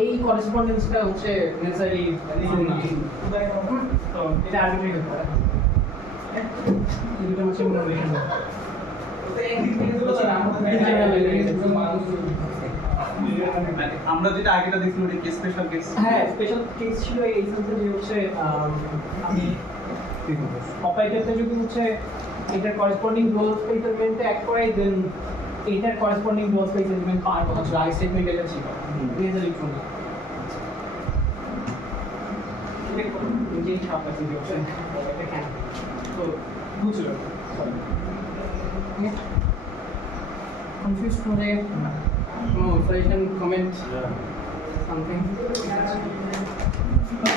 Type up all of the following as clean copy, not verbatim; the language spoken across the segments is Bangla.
এই করেসপন্ডেন্সটা হচ্ছে নেসেসারি তো এটা আর্বিট্রারি হতে পারে দুটো হচ্ছে কোনো রিলেশন না আমরা যেটা আগেটা দেখছি ওটা কি স্পেশাল কেস? হ্যাঁ স্পেশাল কেস ছিল এই সেন্সে যে হচ্ছে আমি অপারেটরটা যদি হচ্ছে এটার করেসপন্ডিং ডুয়াল স্পেস এলিমেন্টে অ্যাড করাই দেন এটার করেসপন্ডিং ডুয়াল স্পেস এলিমেন্ট পাওয়ার কথা ছিল আই স্টেটমেন্ট এটা ছিল রিয়েল ইলেকট্রন নিজেই ছাপ আছে যে হচ্ছে এটা কেন তো বুঝলো confused হলে কোনো suggestion comment something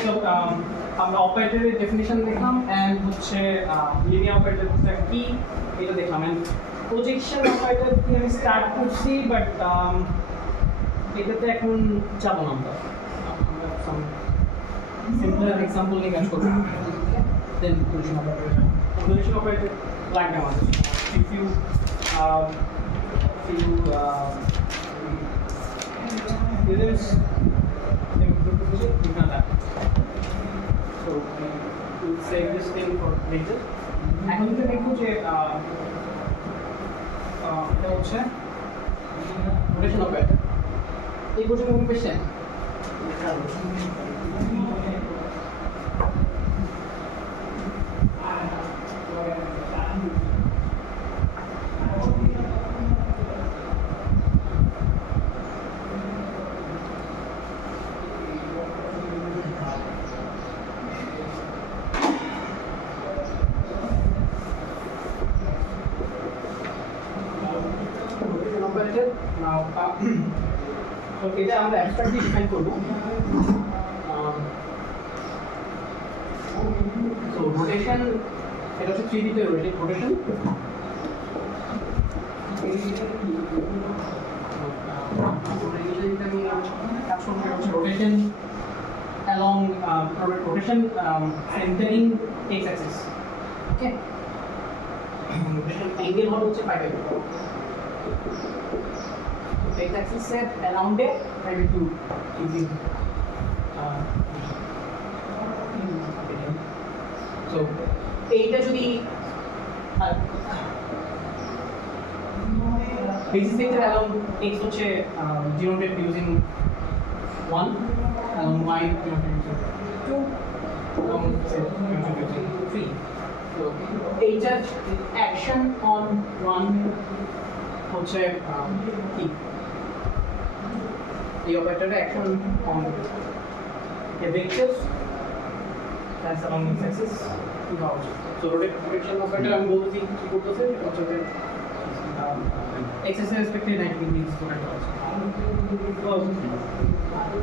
so আমরা অপারেটরের ডেফিনিশন দেখলাম এন্ড হচ্ছে লিনিয়ার অপারেটর কি এটা দেখলাম এন্ড প্রজেকশন অপারেটর দিয়ে আমি স্টার্ট করছি বাট এটাতে এখন যাব না আমরা সাম সিম্পল এক্সাম্পল নিয়ে কাজ করব দেন প্রজেকশন অপারেটর লাগবে আমাদের if you there's you can that so we'll save this thing for later এখন যদি দেখো যে এটা হচ্ছে রোটেশন অপারেটর এই পর্যন্ত কোনো কোশ্চেন now so এটা আমরা অ্যাবস্ট্রাক্টলি ডিফাইন করব so rotation এটা হচ্ছে 3D তে rotation rotation along rotation centering x axis okay rotation angle হলো হচ্ছে 5 x axis set around it maybe to easy so এইটা যদি basis sector along x হচ্ছে denoted using 1 along y denoted using 2 along z denoted using 3 so এইটা action on 1 হচ্ছে কি the operator action on a vector that's along its axis so rotation operator আমি বলতেছি কি করতেছে হচ্ছে x axis respect to 90 degrees rotate করছে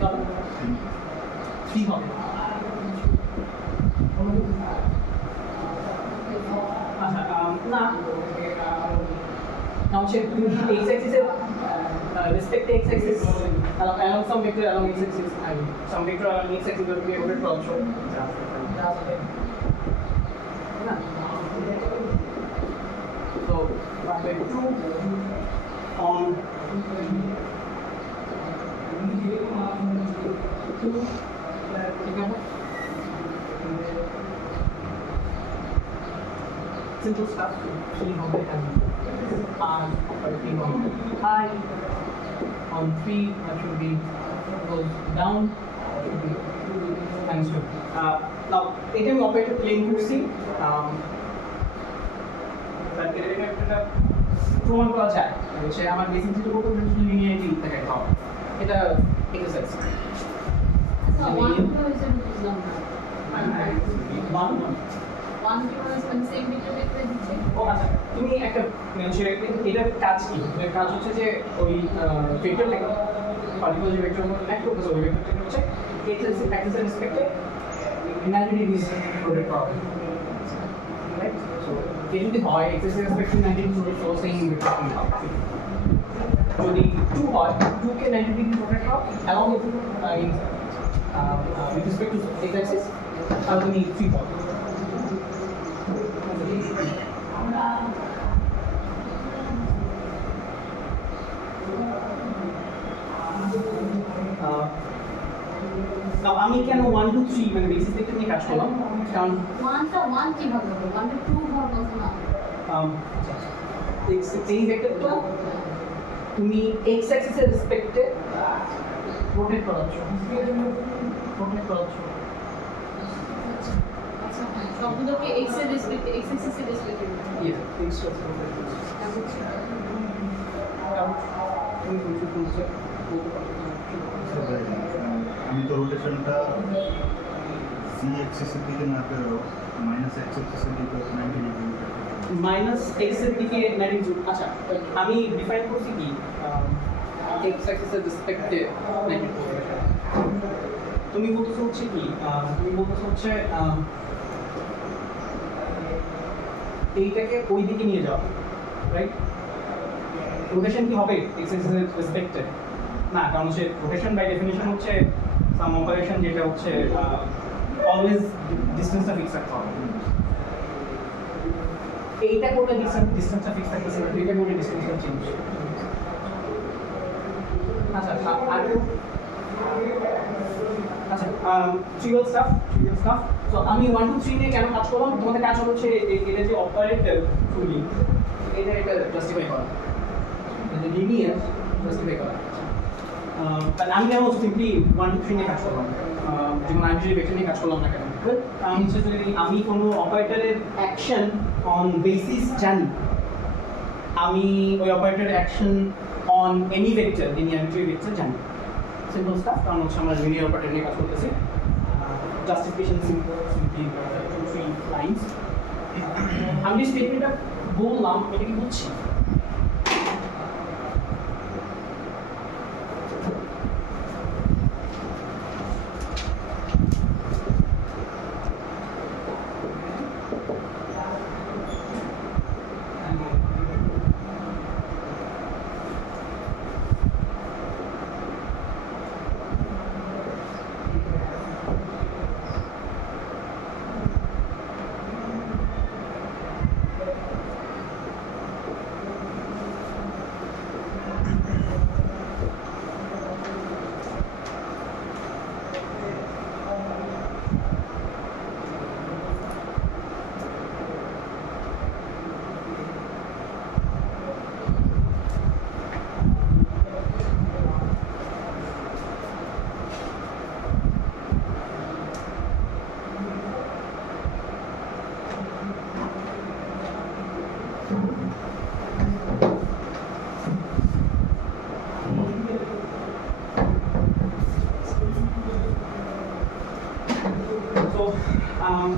তো 3 হবে আচ্ছা না now check x axis respect to x axis along some vector along x axis and some vector along x axis will be rotated also so vector 2 on 2 simple stuff see how they have and operating on high on 3 that should be goes down should be times 2 now এটা আমি অপারেটর প্লেন করছি বাট এটা একটা প্রমাণ করা যায় যে আমার বেসিক যেটা করতে লিনিয়ারিটি থাকে পাওয়া এটা exercise So one is a business one because when same vector vector দিচ্ছে ও আচ্ছা তুমি একটা এটার কাজ কি এর কাজ হচ্ছে যে ওই ভেক্টর থেকে পার্টিকুলার যে ভেক্টর মধ্যে কানেক্ট করতেছে ওই ভেক্টর থেকে হচ্ছে এক্সেস অ্যাক্সেস রেসপেক্টে ইমাজিনারি ডিস প্রোডাক্ট পাওয়া রাইট সো এটা যদি হয় এক্সেস রেসপেক্টে 90 ডিগ্রি সো সেম ভেক্টর যদি 2 হয় 2 কে 90 ডিগ্রি প্রোডাক্ট পাও along with respect to x axis তাহলে তুমি 3 পাও আমি কেন 1 2 3 মানে বেসিস থেকে নিয়ে কাজ করলাম কারণ ওয়ানটা ওয়ান কিভাবে হবে ওয়ানটা টু হওয়ার কথা না এই ভেক্টর তো তুমি x অ্যাক্সিস এর রেসপেক্টে রোটেট করাচ্ছ আচ্ছা হ্যাঁ সবগুলোকে এক্স এর রেসপেক্টে এক্স অ্যাক্সিস এর রেসপেক্টে ইয়েস x তুমি কিছু কনসেপ্ট বলতে পারো আমি তো রোটেশনটা সি এক্সিসের দিকে না করে মাইনাস এক্স এক্সিসের দিকে 90 ডিগ্রি মাইনাস এক্স এর দিকে 90 ডিগ্রি আচ্ছা আমি ডিফাইন করছি কি এক্স অ্যাক্সিস এর রেসপেক্টে 90 ডিগ্রি তুমি বলতেছো হচ্ছে কি তুমি বলতেছো হচ্ছে এইটাকে ওই দিকে নিয়ে যাওয়া রাইট রোটেশন কি হবে এক্স অ্যাক্সিস এর রেসপেক্টে না কারণ হচ্ছে রোটেশন বাই ডেফিনিশন হচ্ছে সাম অপারেশন যেটা হচ্ছে অলওয়েজ ডিসটেন্সটা ফিক্স রাখতে হবে এইটা করলে ডিসটেন্সটা ফিক্স থাকতেছে না এইটা করলে ডিসটেন্সটা চেঞ্জ আচ্ছা আর আচ্ছা ট্রিভিয়াল স্টাফ তো আমি 1 2 3 নিয়ে কেন কাজ করলাম তোমাদের কাজ হচ্ছে এটা যে অপারেটর ফুলি এটা জাস্টিফাই করা এটা লিনিয়ার জাস্টিফাই করা বাট আমি কেন সিম্পলি 1 2 3 নিয়ে কাজ করলাম যেমন আমি যদি ভেক্টর নিয়ে কাজ করলাম না কেন কারণ হচ্ছে যদি আমি কোনো অপারেটরের অ্যাকশন অন বেসিস জানি আমি ওই অপারেটরের action on any vector linearity vector জানি সিম্পল স্টাফ কারণ হচ্ছে আমরা লিনিয়ার অপারেটর নিয়ে কাজ করতেছি জাস্টিফিকেশন সিম্পলি 2 3 লাইনস আমি যে স্টেটমেন্টটা বললাম এটা কি বুঝছি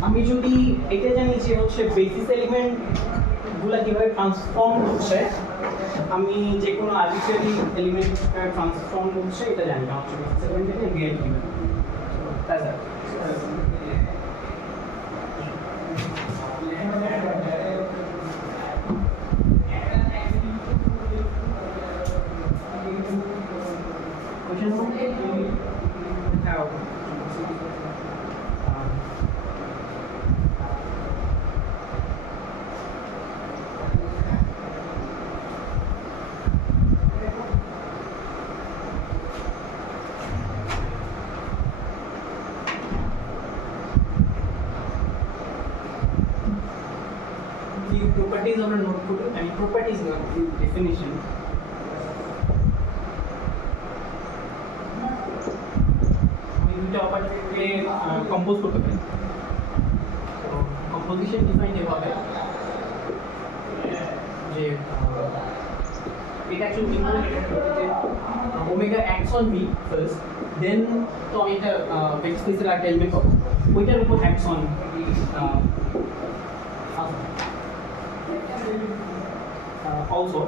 আমি যদি এটা জানি যে হচ্ছে বেসিস এলিমেন্ট গুলা কিভাবে ট্রান্সফর্ম হচ্ছে আমি যে কোনো আর্বিট্রারি এলিমেন্ট ট্রান্সফর্ম হচ্ছে এটা জানি না হচ্ছে বেসিস এলিমেন্ট থেকে রিয়েল এলিমেন্ট আচ্ছা properties আমরা নোট করি আমি properties না definition আমি দুটো অপারেটরকে কম্পোজ করতে পারি কম্পোজিশন ডিফাইন এভাবে যে এটা অ্যাকচুয়ালি ইনফরমেশন করতে omega acts on V first then তো আমি এটা ভেক্টর স্পেসের একটা এলিমেন্ট পাবো ওইটার উপর অ্যাক্টস অন also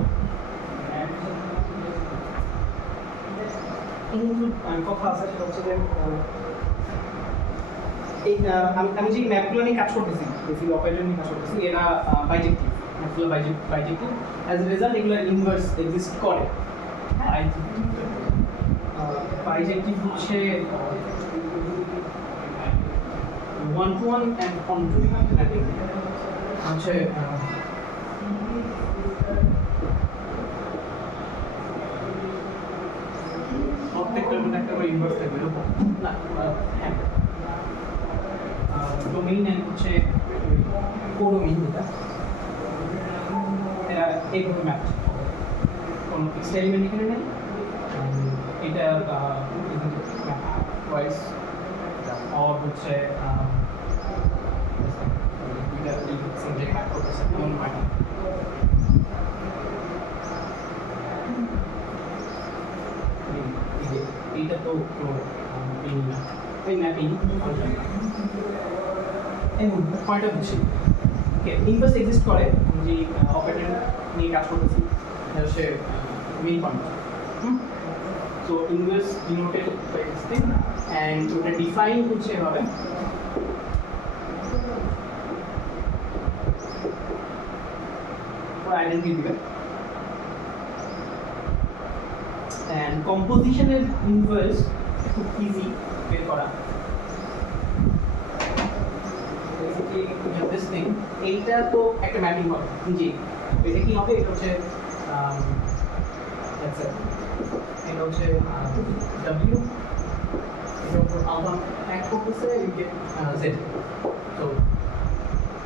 কথা আছে সেটা হচ্ছে যে এই আমি যে ম্যাপগুলো নিয়ে কাজ করতেছি বেসিক অপারেটর নিয়ে কাজ করতেছি এরা বাইজেক্টিভ ম্যাপগুলো বাইজেক্টিভ অ্যাজ এ রেজাল্ট এগুলো ইনভার্স এক্সিস্ট করে বাইজেক্টিভ হচ্ছে 1-to-1 and on-to ম্যাপিং হচ্ছে প্রত্যেকটার মধ্যে একটা করে ইনভার্স থাকবে এরকম। না হ্যাঁ ডোমেইন এন্ড হচ্ছে কোডোমেইন যেটা এটা এইভাবে ম্যাপ কোনো ফিক্সড এলিমেন্ট এখানে নেই এটা ওয়াইজ আর হচ্ছে এটা সাবজেক্ট ম্যাপ করতেছে এমন হয় না এইটা তো এই ম্যাপিং পয়েন্টটা বুঝছি ওকে ইনভার্স এক্সিস্ট করে যে অপারেটর নিয়ে কাজ করতেছি এটা হচ্ছে main point so inverse denoted by this thing and ওটা ডিফাইন হচ্ছে হবে আইডেন্টিটি দিবে and composition is inverse খুব ইজি বের করা basically you have this thing এইটা তো একটা ম্যাপিং হবে জি এটা কি হবে এটা হচ্ছে that's it এটা হচ্ছে w এটা উপর আলফা অ্যাড করতেছে you get z so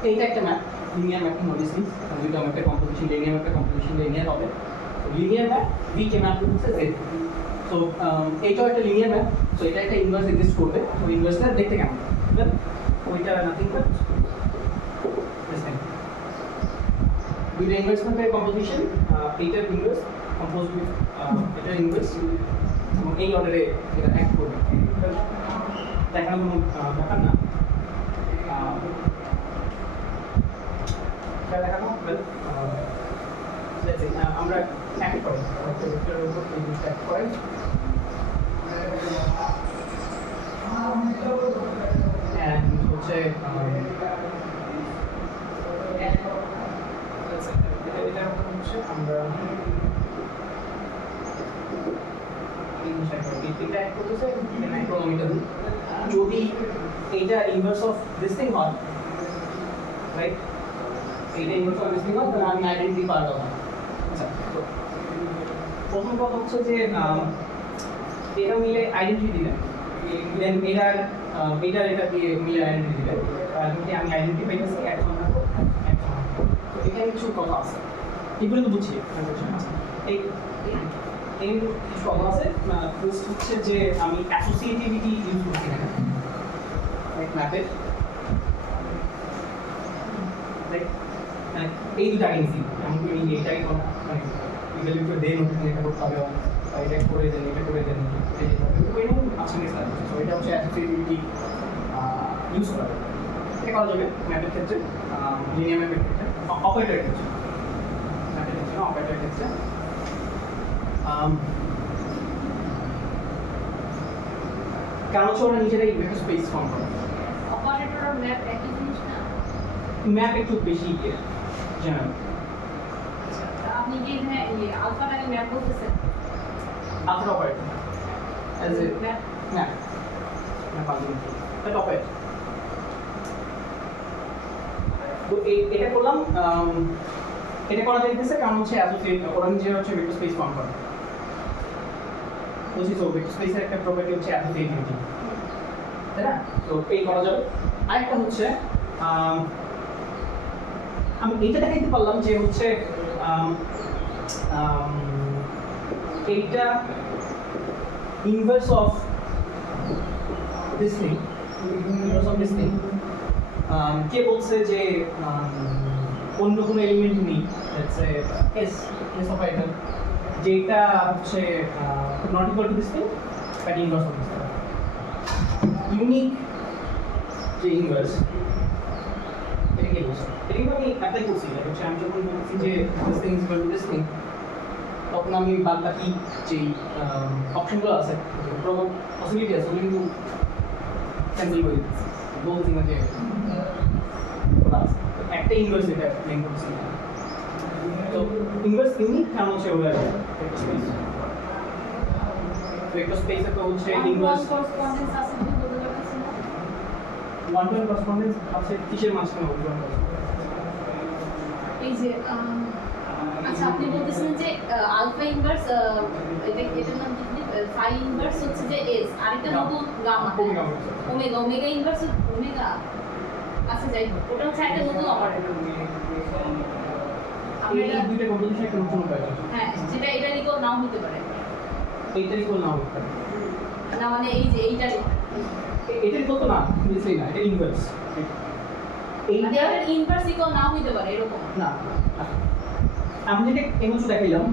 এইটা একটা ম্যাপ লিনিয়ার ম্যাপিং obviously দুইটা ম্যাপের কম্পোজিশন লিনিয়ার হবে লিনিয়ার ম্যাপ v কে ম্যাপ করতেছে z সো এইটাও একটা লিনিয়ার ম্যাপ সো এটা একটা ইনভার্স এক্সিস্ট করবে তো ইনভার্সটা দেখতে কেমন বুঝলেন ওইটা নাথিং বাট দিস থিং দুইটা ইনভার্স ম্যাপের কম্পোজিশন এইটার ইনভার্স কম্পোজ উইথ এটার ইনভার্স এবং এই অর্ডারে এটা অ্যাক্ট করবে দেখানো কোনো ব্যাপার না দেখানো আমরা অ্যাক্ট করি একটা ভেক্টরের উপর এই জিনিসটা অ্যাক্ট করে and হচ্ছে এটা হচ্ছে আমরা এই জিনিসটা এটা অ্যাক্ট করতেছে মাইক্রোমিটার যদি এইটা ইনভার্স অফ দিস থিং হয় রাইট এইটা ইনভার্স অফ দিস থিং হয় তাহলে আমি আইডেন্টিটি পাওয়া যাবো আচ্ছা তো প্রথম কথা হচ্ছে যে এটা মিলে আইডেন্টিটি দিলেন দেন এটা দিয়ে মিলে আইডেন্টিটি দিলেন যদি আমি আইডেন্টিটি পাইতেছি এখন এখানে কিছু কথা আছে এগুলো তো বুঝছি এই কিছু কথা আছে ফার্স্ট হচ্ছে যে আমি অ্যাসোসিয়েটিভিটি ইউজ করছি এখানে ম্যাপের এই দুটো আগে নিছি আমি এইটাই মানে ইভেল একটু দেন ওখানে এটা করতে হবে এটা করে দেন এটা করে দেন ওই রকম আছে না স্যার তো এটা হচ্ছে অ্যাসোসিয়েটিভিটি ইউজ করা যাবে এটা করা যাবে ম্যাপের ক্ষেত্রে লিনিয়ার ম্যাপের ক্ষেত্রে অপারেটরের ক্ষেত্রে ম্যাপের ক্ষেত্রে না অপারেটরের ক্ষেত্রে কারণ হচ্ছে ওরা নিজেরাই একটা স্পেস ফর্ম করে অপারেটর আর ম্যাপ একই জিনিস না ম্যাপ একটু বেশি জেনারেল আপনি কি এখানে আলফাটাকে ম্যাপ বলতেছেন after operator as a map map map alpha এটা অপারেটর তো এটা করলাম এটা করা যাইতেছে কারণ হচ্ছে অ্যাসোসিয়েট ওরা নিজেরা হচ্ছে ভেক্টর স্পেস ফর্ম করে বুঝছি তো ভেক্টর স্পেসের একটা প্রপার্টি হচ্ছে অ্যাসোসিয়েটিভিটি তাই না তো এই করা যাবে আরেকটা হচ্ছে আমি এইটা দেখাইতে পারলাম যে হচ্ছে এইটা inverse of this thing inverse of this thing কে বলছে যে অন্য কোনো এলিমেন্ট নেই এস এস অফ আইটেম যেটা হচ্ছে not equal to this thing but inverse of this thing unique যে ইনভার্স এটা কি বলছে এটা কিন্তু আমি অ্যাপ্লাই করছি হচ্ছে আমি যখন বলছি যে this thing is equal to this thing তখন আমি বাদ বাকি যেই অপশনগুলো আছে পসিবিলিটি আছে ওগুলো কিন্তু ক্যান্সেল করে দিচ্ছি বলছি না যে ওরা আছে একটা ইনভার্স এটা মেন করছি তো ইনভার্স ইউনিক কারণ হচ্ছে ওরা ভেক্টর স্পেস ভেক্টর স্পেসে তো হচ্ছে ইনভার্স করসপন্ডেন্স আছে কি বলতে পারছেন না ওয়ান টু ওয়ান করসপন্ডেন্স আছে কিসের মাঝখানে ওয়ান টু ওয়ান এই যে আচ্ছা আপনি বলতেছেন যে আলফা ইনভার্স এটা এটার নাম কি ফাই ইনভার্স হচ্ছে যে এস আরেকটা নতুন gamma omega omega inverse omega আচ্ছা যাই হোক ওটা হচ্ছে একটা নতুন অপারেটর আমরা এই এটা দুইটা কম্বিনেশন একটা নতুন অপারেটর হ্যাঁ যেটা এটা ইকুয়াল নাও হতে পারে এইটার ইকুয়াল না হতে পারে না মানে এই যে এইটার এটার ইকুয়াল তো না বুঝলেই না এটা ইনভার্স মানে এইটা এটার ইনভার্স ইকুয়াল নাও হতে পারে এরকম না আমি যেটা এমনটা দেখাইলাম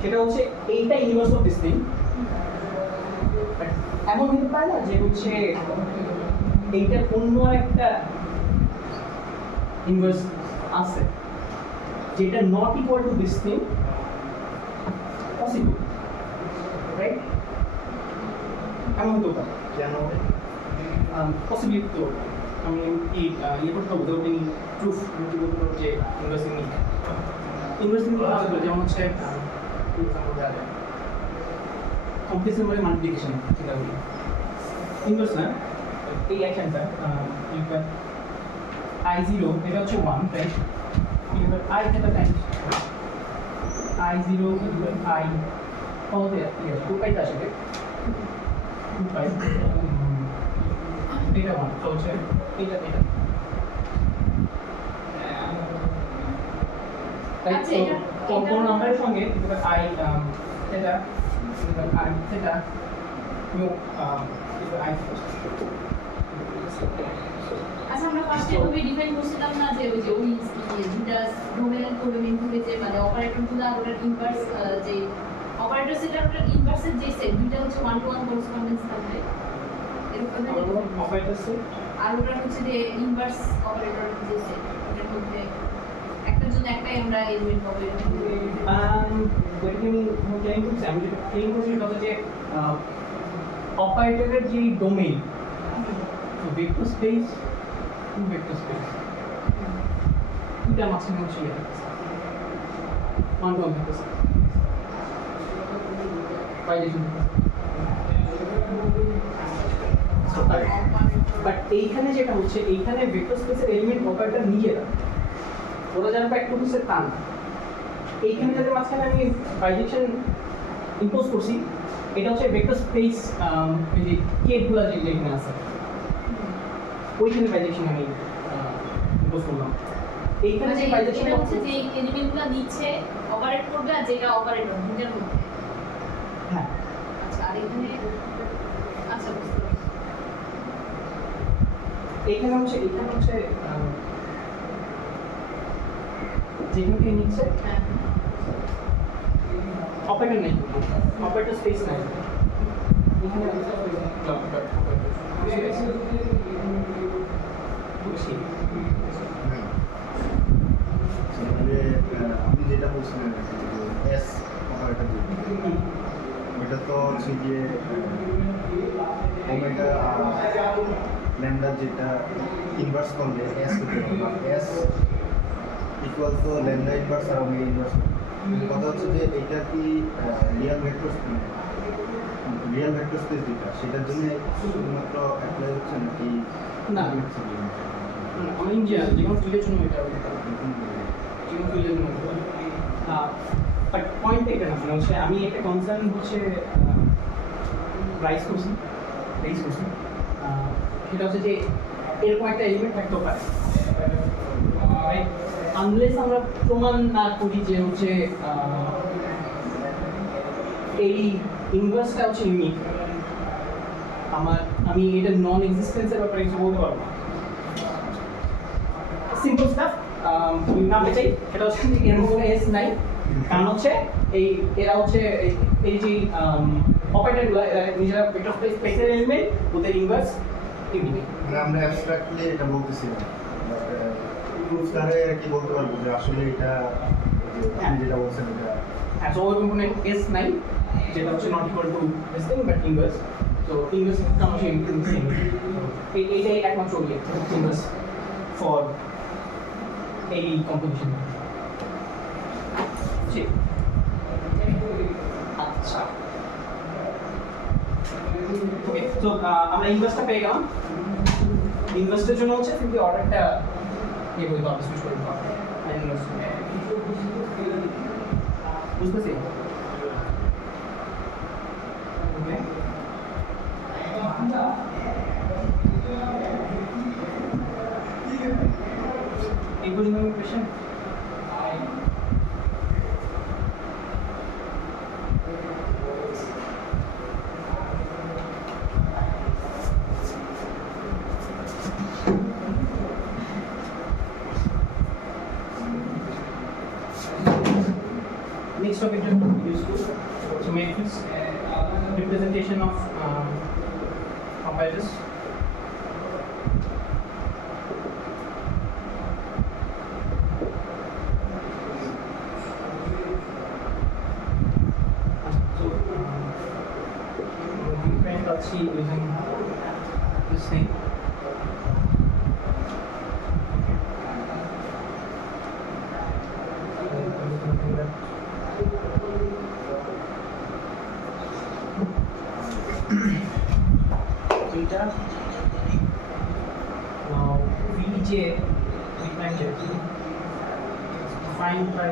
সেটা হচ্ছে এইটা ইউনিভার্স অফ দিস থিং এমন হতে পারে না যে হচ্ছে এইটার অন্য একটা ইউনিভার্স আছে যেটা not equal to this thing possible right এমন হতে পারে কেন পসিবিলিটি তো আমি কি ইয়ে করতে হবে ওটা প্রুফ কি বলতে পারবো যে ইউনিভার্সিটি ইউনিভার্সিটি যেমন হচ্ছে কমপ্লিসের মানে মাল্টিপ্লিকেশন সেটা বলি ইনভার্স না এই অ্যাকশনটা I0 এটা হচ্ছে 1 রাইট এবার I এটা টাইম I0 I কত দেয়া ঠিক আছে 2 পাইতে আসবে 2 পাই এটা 1 চলছে এটা তাই আচ্ছা, তো এটা- কোন নাম্বারের সঙ্গে এবার I এটা এবার I এটা যোগ এবার I আচ্ছা আমরা ফার্স্টে এভাবে ডিফাইন করছিলাম না যে ওই যে ওই দুটা ডোমেনের প্রবলেম করে যে মানে অপারেটরগুলো আর ওটার ইনভার্স যে অপারেটর সেট আর ওটার ইনভার্সের যে সেট দুইটা হচ্ছে 1 টু 1 করেসপন্ডেন্স থাকবে এরকম অপারেটর সে আর ওটার হচ্ছে যে ইনভার্স অপারেটর যে সেট ওটার মধ্যে একটার জন্য একটাই আমরা এলিমেন্ট পাবো ওইটাকে আমি ক্লেম করছি আমি যেটা ক্লেম করছি সেটা হচ্ছে যে অপারেটরের যে domain vector space to vector space দুটার মাঝখানে হচ্ছে ইয়ে one to one vector space bijection but এইখানে যেটা হচ্ছে এইখানে ভেক্টর স্পেসের এলিমেন্ট অপারেটর নিজেরা ওরা যেন প্যাক করতেছে তা না এইখানে যাদের মাঝখানে আমি বাইজেকশন ইম্পোজ করছি এটা হচ্ছে ভেক্টর স্পেস এই যে কেটগুলো যেখানে আছে ওইখানে বাইজেকশন আমি ইম্পোজ করলাম এইখানে যে বাইজেকশন এটা হচ্ছে যে এলিমেন্টগুলো নিচ্ছে অপারেট করবে আর যেটা অপারেটর দুটার মধ্যে হ্যাঁ আচ্ছা আর এখানে আচ্ছা বুঝতে পারছি এইখানে হচ্ছে যেখান থেকে নিচ্ছে হ্যাঁ অপারেটর নেই অপারেটর স্পেস নাই এখানে বুঝছি তাহলে আপনি যেটা বলছিলেন এস অপারেটর ওইটা তো হচ্ছে যে ওমেগা আর ল্যামডা যেটা ইনভার্স করলে এস হতে হবে S equal to lambda inverse আর ওমেগা ইনভার্স কথা হচ্ছে যে এটা কি রিয়েল ভেক্টর স্পেস যেটা সেটার জন্য শুধুমাত্র অ্যাপ্লাই হচ্ছে নাকি না। আমি ইঞ্জিনিয়ার যেমন ফিল্ডের জন্য এটা যেমন ফিল্ডের জন্য বাট পয়েন্ট এটা না মানে হচ্ছে আমি একটা কনসার্ন হচ্ছে রাইজ করছি সেটা হচ্ছে যে এরকম একটা এলিমেন্ট থাকতেও পারে আনলেস আমরা প্রমাণ না করি যে হচ্ছে এই ইনভার্সটা হচ্ছে ইউনিক আমি এটা নন এক্সিস্টেন্সের ব্যাপারে কিছু বলতে পারবো না সিম্পল স্টাফ না বেচাই সেটা হচ্ছে এর মধ্যে এস নাই কারণ হচ্ছে এরা হচ্ছে এই যে অপারেটরগুলো এরা নিজেরা ভেক্টর স্পেসের এলিমেন্ট ওদের ইনভার্স ইউনিক মানে আমরা অ্যাবস্ট্রাক্টলি এটা বলতেছি না প্রুফ দ্বারা কি বলতে পারবো যে আসলে এটা যে আপনি যেটা বলছেন এটা হ্যাঁ সো ওরকম কোনো এস নাই যেটা হচ্ছে not equal to this thing but inverse so inverse count same এইটাই একমাত্র ইয়ে ইনভার্স ফর এই কম্পোজিশন ঠিক আচ্ছা ওকে সো আমরা ইনভার্সটা পেয়ে গেলাম ইনভার্সের জন্য হচ্ছে কিন্তু অর্ডারটা ইয়ে করতে হবে সুইচ করতে হবে ইনভার্স বুঝতেছি list of it just useful. So matrix representation of operators. So different using this thing. Eta now Vj defined by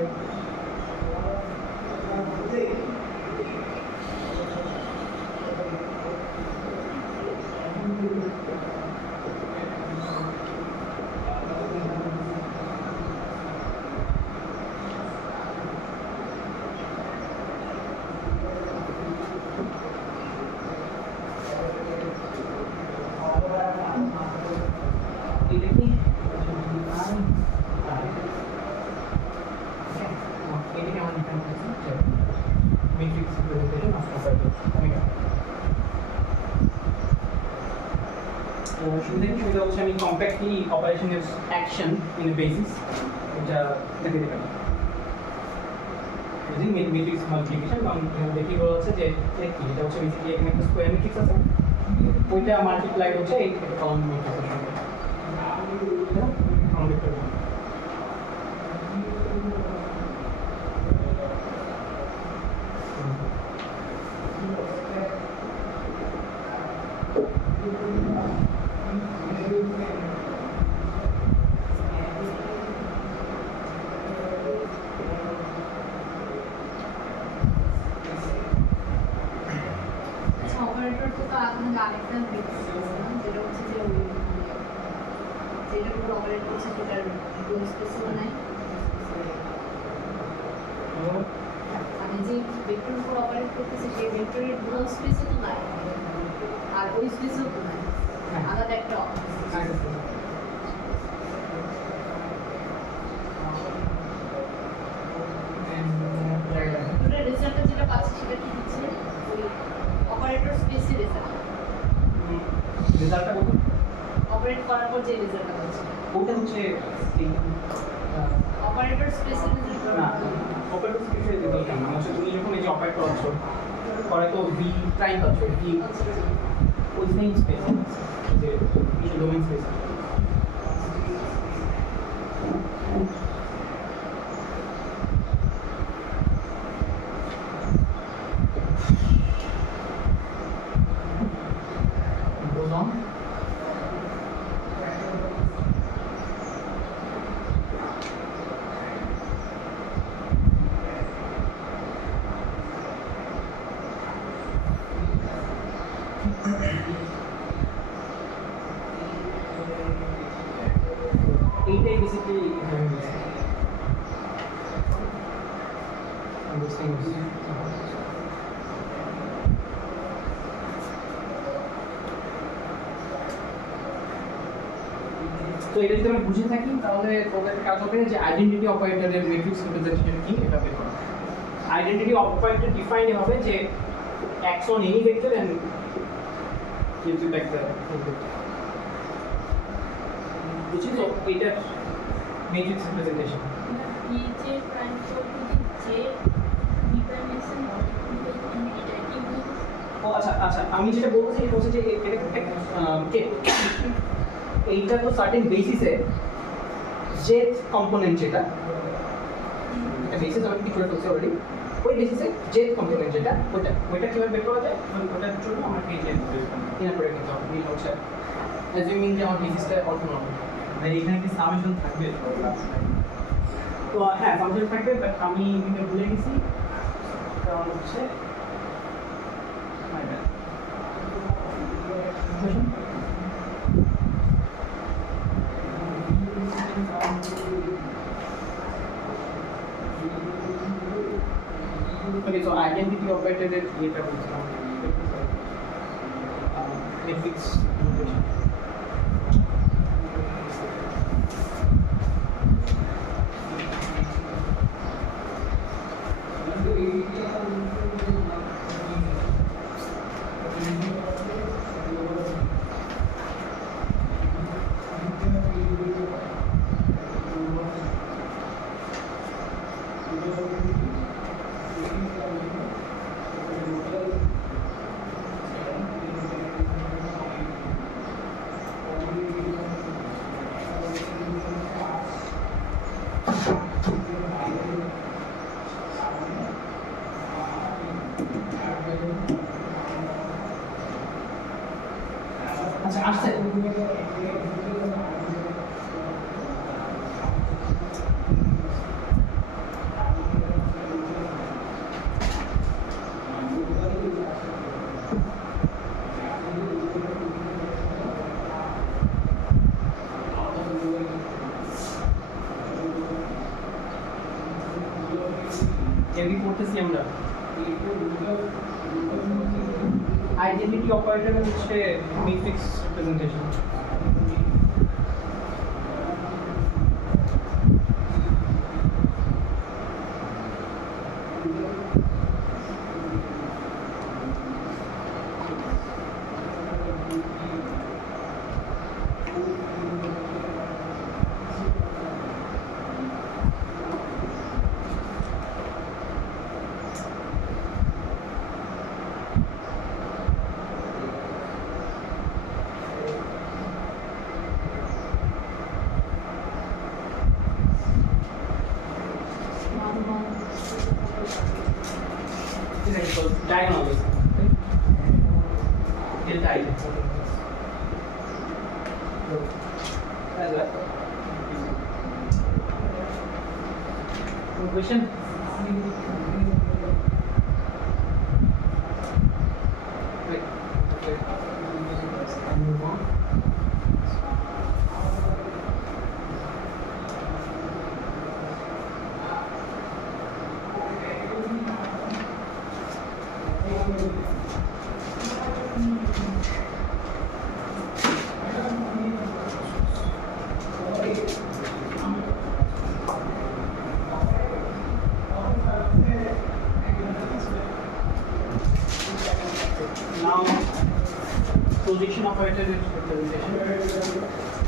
এটা কি এটাকে আমরা ডিফাইন করছি মেট্রিক্স রিপ্রেজেন্টেশন অফ অপারেটরস শুরু থেকে শুরু হচ্ছে আমি compactly operation is action in a basis এটা দেখে দেবেন ইউজিং মেট্রিক্স মাল্টিপ্লিকেশন কারণ দেখি বলা হচ্ছে যে এটা হচ্ছে বেসিক্যালি এখানে একটা স্কোয়ার ম্যাট্রিক্স আছে ওইটা মাল্টিপ্লাই হচ্ছে এই কলাম ম্যাট্রিক্সের সঙ্গে আমরা দেখতে পাবো আচ্ছা অপারেটর তো আপনাকে আরেকটা দেখছিলাম যেটা হচ্ছে যে ওই যেটার উপর অপারেট করছে সেটার ডোজ স্পেসিফিক নাই মানে যে ভেক্টর উপর অপারেট করতেছে সেই ভেক্টরের ডোজ স্পেসও তো নাই আর ওই স্পেসও তো নাই আলাদা একটা ভেক্টরের রেজাল্টটা যেটা পাচ্ছি সেটা কি দিচ্ছে ওই অপারেটর স্পেসের রেজাল্ট রেজাল্টটা কত অপারেট করার পর যে রেজাল্টটা পাচ্ছি ওটা হচ্ছে এই অপারেটর স্পেসের রেজাল্ট না অপারেটর স্পেসের রেজাল্ট কেমন হচ্ছে তুমি যখন এই যে অপারেট করছ পরে তো ভি প্রাইম পাচ্ছ ভি ওই সেম স্পেস যে ডোমেইন স্পেস goes on এইটাই বেসিক্যালি তো এটা যদি আমরা বুঝে থাকি তাহলে তোদের কাজ হবে যে আইডেন্টিটি অপারেটরের ম্যাট্রিক্স রিপ্রেজেন্টেশন কি এটা বের করা আইডেন্টিটি অপারেটর ডিফাইন হবে যে acts on any vector and gives you back the vector which is এটা matrix representation যে প্রাইম যে ডিপেন্ডেন্সি ও আচ্ছা আচ্ছা আমি যেটা বলছি এটা হচ্ছে যে এটা একটা এইটা তো সার্টেন বেসিসে যে কম্পোনেন্ট যেটা এটা বেসিস অলরেডি করে ফেলছে অলরেডি ওই বেসিসে যে কম্পোনেন্ট যেটা ওইটা কিভাবে বের করা যায় ওটার জন্য আমাকে এই যে ইনার করে নিতে হবে এই হচ্ছে অ্যাজিউমিং যে আমার বেসিসটা অর্থোনর্মাল মানে এখানে কি সামেশন থাকবে তো হ্যাঁ ফাংশন থাকবে বাট আমি এটা ভুলে গেছি কারণ হচ্ছে Okay, so identity operator is এটা বলছিলাম matrix notation আচ্ছা আসছে এমনি করতেছি আমরা আইডেন্টিটি অপারেটর হচ্ছে matrix representation diagonal delta I as well. Question? Right. Move on. Now, projection operator is representation.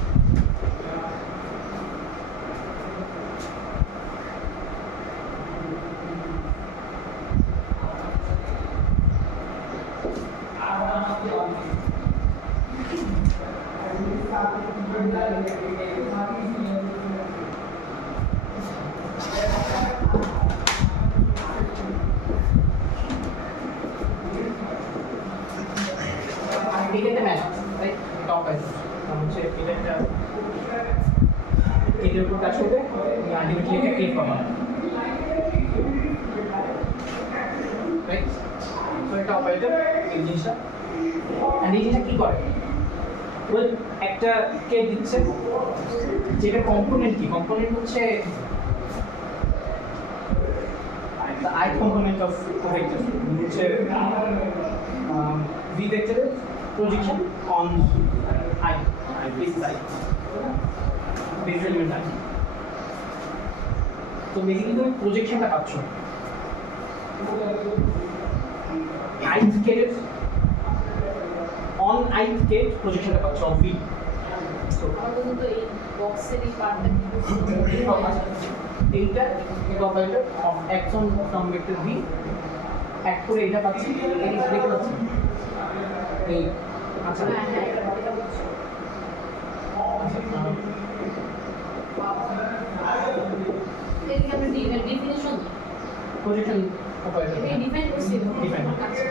এটাতে ম্যাচ রাইট টপ আছে হচ্ছে এটা একটা এটার উপর কাজ করবে আলটিমেটলি একটা ক্লিক পাবা রাইট তো এটা অপারেটর এই জিনিসটা আর এই জিনিসটা কি করে ওয়েল একটা কে দিচ্ছে যেটা কম্পোনেন্ট কি কম্পোনেন্ট হচ্ছে the ith component of vector হচ্ছে v vector projection on I basis I base element I তো বেসিক্যালি তুমি প্রজেকশনটা পাচ্ছ ith gate on ith gate প্রজেকশনটা পাচ্ছ of v তো আমাদের তো এই বক্সের এই পার্টটা এইটা এটা operator of action from vector v এক করে এটা পাচ্ছি এই দেখতে পাচ্ছি এই আচ্ছা হ্যাঁ হ্যাঁ এটা বুঝছো এর কি আমরা ডেফিনিশন প্রজেকশন অপারেটর এটা ডিফাইন করছি Define. আচ্ছা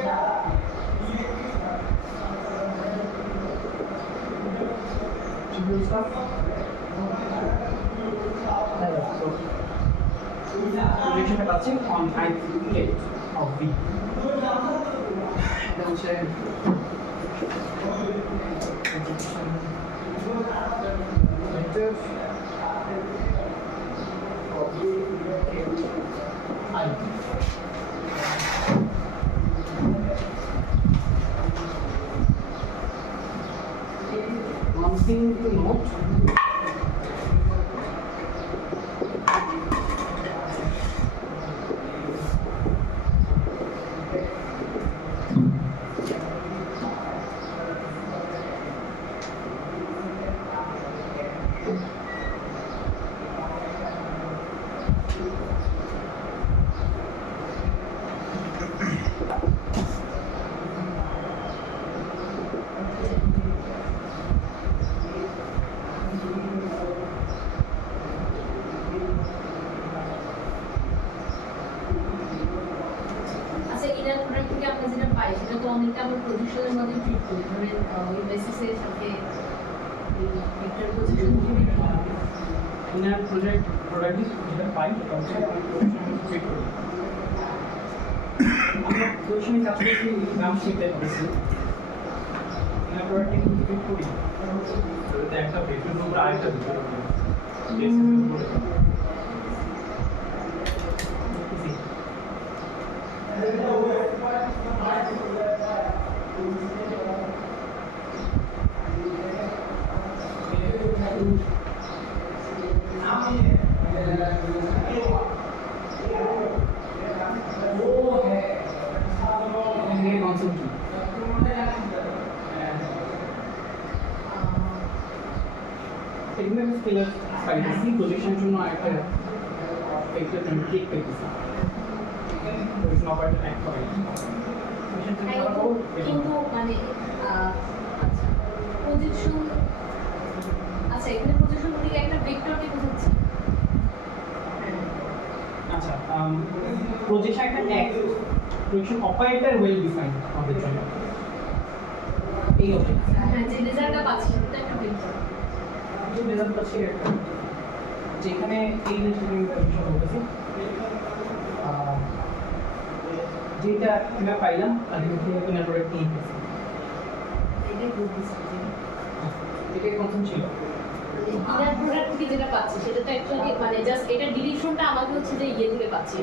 simple stuff প্রজেকশনটা পাচ্ছি on ith gate of v এটা হচ্ছে vector of I one thing to note final product থেকে আমরা যেটা পাই সেটা তো অনেকটা আমরা প্রজেকশনের মধ্যে ট্রিট করি, ধরেন ওই বেসিসের সাথে ভেক্টর প্রজেকশন দিয়ে ইনার প্রোডাক্ট যেটা পাই সেটা হচ্ছে ফিট করি। আমরা প্রদর্শনী কাজ করছি নাম শিখতে পারছি ইনার প্রোডাক্ট কিন্তু ফিট করি তো একটা ভেক্টর উপর আরেকটা ভেক্টর কনসেপ্ট কি এগুলো স্কেলার পাইছি প্রজেকশনের জন্য একটা ভেক্টর আমি ক্লিক পেয়েছি প্রজেকশন অপারেটর অ্যাড করে কিন্তু মানে আচ্ছা প্রজেকশন, আচ্ছা এখানে প্রজেকশন থেকে একটা ভেক্টরকে বোঝাচ্ছে। আচ্ছা প্রজেকশন একটা প্রজেকশন অপারেটর ওয়েল ডিফাইন্ড আমাদের জন্য এই অবজেক্ট হ্যাঁ, যে রেজাল্টটা পাচ্ছি সেটা একটা ভেক্টর। যে রেজাল্ট পাচ্ছি একটা যেখানে এই রিলেশন প্রজেকশন বলতেছি যেটা আমরা পাইলাম আলটিমেটলি একটা নেটওয়ার্ক নিয়ে গেছি এটাই বুঝতেছি এটা কনসেপ্ট ছিল ইনার প্রোডাক্ট থেকে যেটা পাচ্ছি সেটা তো অ্যাকচুয়ালি মানে জাস্ট এটা ডিলিশনটা আমাকে হচ্ছে যে ইয়ে থেকে পাচ্ছি,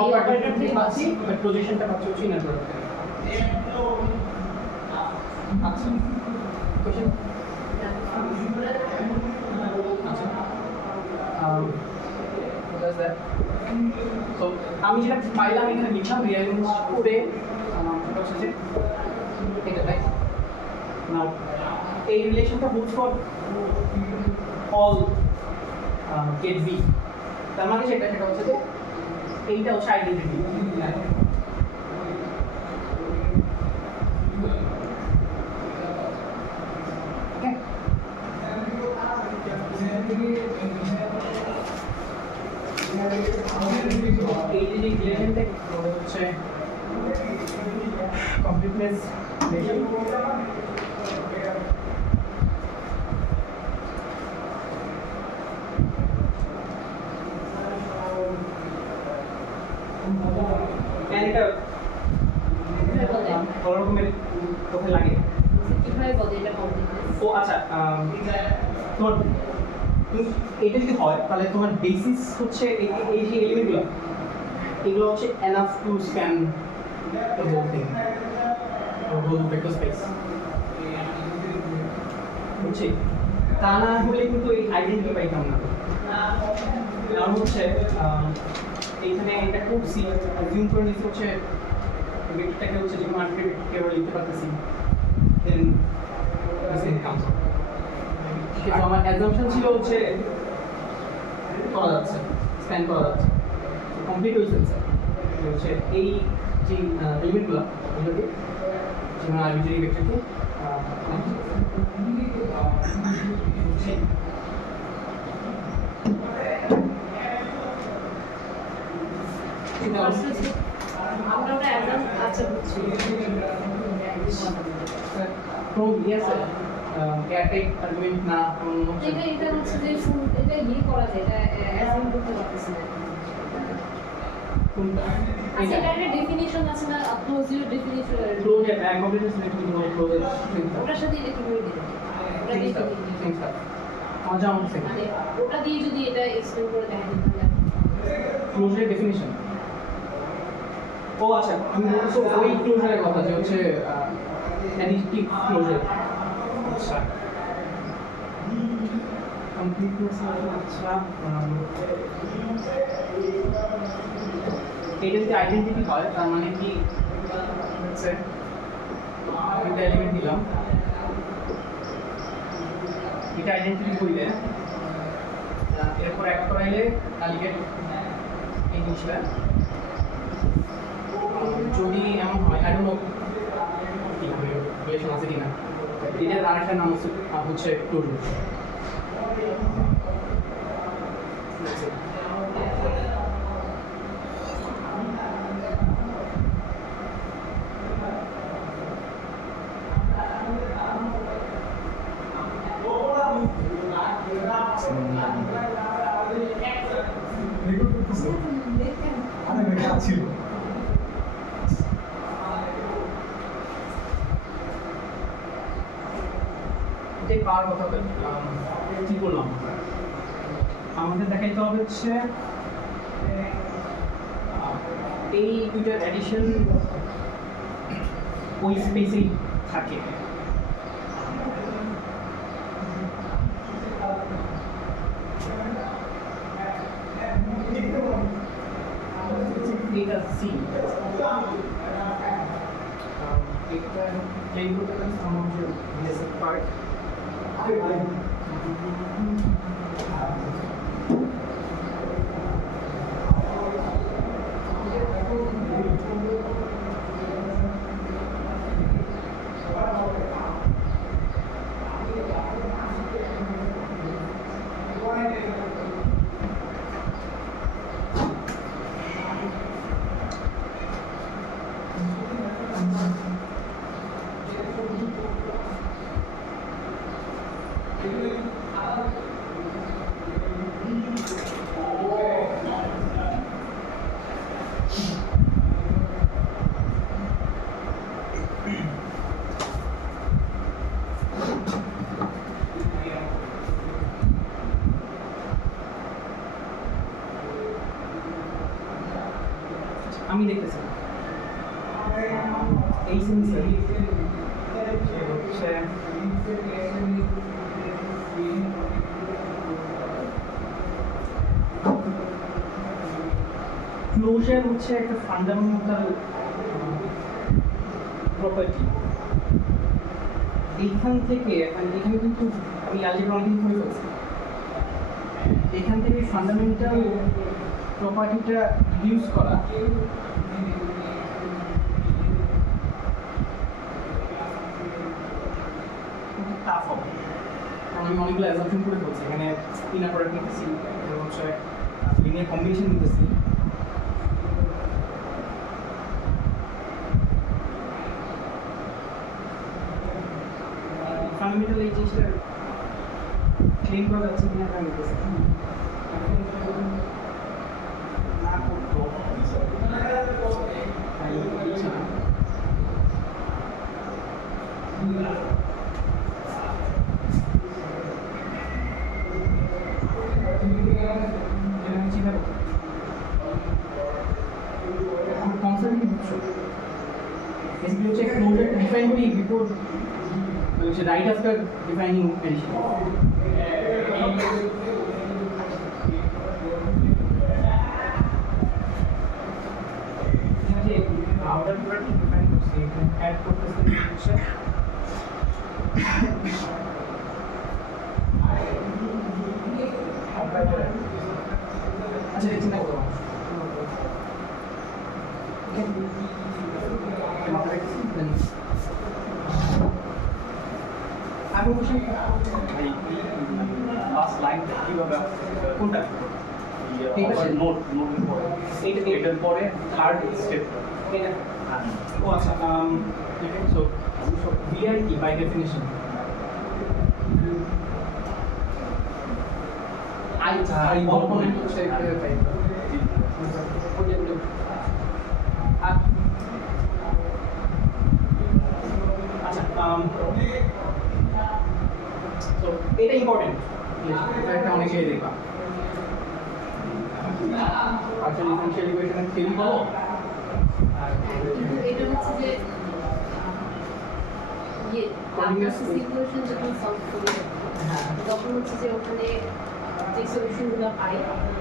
অপারেটর থেকে পাচ্ছি বাট প্রজেকশনটা পাচ্ছি হচ্ছে নেটওয়ার্ক থেকে। আচ্ছা কোশ্চেন তো আমি যেটা পাইলাম এখানে লিখলাম রিয়ারেঞ্জ করে সেটা হচ্ছে যে এটা তাই না এই রিলেশনটা holds for all gate V, তার মানে সেটা হচ্ছে যে এইটা হচ্ছে আইডেন্টিটি। এই যে রিলেশনটা হচ্ছে কমপ্লিটনেস রিলেশন। এটা বড় রকমের কোথায় লাগে কিভাবে বলে এটা কমপ্লিটনেস? ও আচ্ছা তোমার এটা যদি হয় তাহলে তোমার বেসিস হচ্ছে এই যে এলিমেন্টগুলো এগুলো হচ্ছে enough to span the whole thing whole vector space বুঝছি। তা না হলে কিন্তু এই আইডেন্টিটি পাইতাম না। কারণ হচ্ছে এইখানে এটা করছি অ্যাজিউম করে নিতে হচ্ছে ভেক্টরটাকে হচ্ছে যে কোনো আনফ্রি ভেক্টর লিখতে পারতেছি দেন দিস ইজ কামস আউট। কিন্তু আমার অ্যাজাম্পশন ছিল হচ্ছে করা যাচ্ছে স্প্যান করা যাচ্ছে কমপ্লিট হয়েছে স্যার হচ্ছে এই যে এলিমেন্টগুলো এগুলোকে যেমন আরবিটারি ভেক্টরকে আমরা ওটা একদম আচ্ছা বুঝছি। এয়ারটাইট আর্গুমেন্ট না এটা হচ্ছে যে এটা ইয়ে করা যায়, এটা অ্যাজিউম করতে পারতেছি না। কোনটা আচ্ছা এটা একটা ডেফিনিশন আছে না, ক্লোজিও ডেফিনিশন, ক্লোজার কম্পিউটার সিলেক্ট করে ক্লোজার ওটার সাথে এটা কিভাবে দিতে ওটা দিয়ে কি দিতে? মজা আমার সেকেন্ড মানে ওটা দিয়ে যদি এটা এক্সপ্লেন করে দেখা যেত তাহলে ক্লোজার ডেফিনিশন। ও আচ্ছা তুমি বলছো ওই ক্লোজারের কথা যে হচ্ছে অ্যাডিটিভ ক্লোজার। আচ্ছা কমপ্লিটনেস আচ্ছা এটা যদি আইডেন্টিটি হয় তার মানে কি হচ্ছে একটা এলিমেন্ট দিলাম এটা আইডেন্টিটি হইলে এরপর এক করাইলে কালকে এই জিনিসটা যদি এমন হয় আই ডোন্ট নো কি রিলেশন আছে কিনা এটার আরেকটা নাম হচ্ছে ক্লোজার। ছিল এটাই পাওয়ার কথা কি বললাম আমাদের দেখাইতে হবে হচ্ছে এই দুইটার অ্যাডিশন ওই স্পেসেই থাকে এটা সি এটা এই দুটোর সামঞ্জস্য বেসিক পার্ট আমি দেখতেছি এই সেন্সার হচ্ছে ক্লোজার হচ্ছে একটা ফান্ডামেন্টাল প্রপার্টি এইখান থেকে মানে এখানে কিন্তু আমি অ্যালজেব্রা অনেকদিন করে ফেলছি এখান থেকে ফান্ডামেন্টাল প্রপার্টিটা ইউজ করা টাফ হবে কারণ আমি অনেকগুলো অ্যাজাম্পশন করে ফেলছি এখানে ইনার প্রোডাক্ট নিতেছি এবং হচ্ছে লিনিয়ার কম্বিনেশন নিতেছি ফান্ডামেন্টাল এই জিনিসটা ক্লিন করা যাচ্ছে কিনা এটা আমি দেখতেছি না করতো কনসেপ্ট কি বুঝছো বেসিক্যালি হচ্ছে ক্লোজার ডিফাইন করি বিফোর হচ্ছে right after defining addition outer product define করছি এখানে অ্যাড করতেছি হচ্ছে আচ্ছা চিন্তা করো আপনি কোশ্চেন ফার্স্ট লাইন কিভাবে কোনটা নোট এটার পরে থার্ড স্টেপ এটা ও আচ্ছা সো বিআর কি বাই ডেফিনিশন আই কম্পোনেন্ট হচ্ছে আচ্ছা তো এটা ইম্পর্টেন্ট এটা অনেকেই দেখবা আচ্ছা ডিফারেনশিয়াল ইকুয়েশন থিওরি বলো আর কিন্তু এটা হচ্ছে যে ইয়ে Continuous সিচুয়েশন যখন সলভ করি তখন হচ্ছে যে ওখানে যে সলিউশনগুলো পাই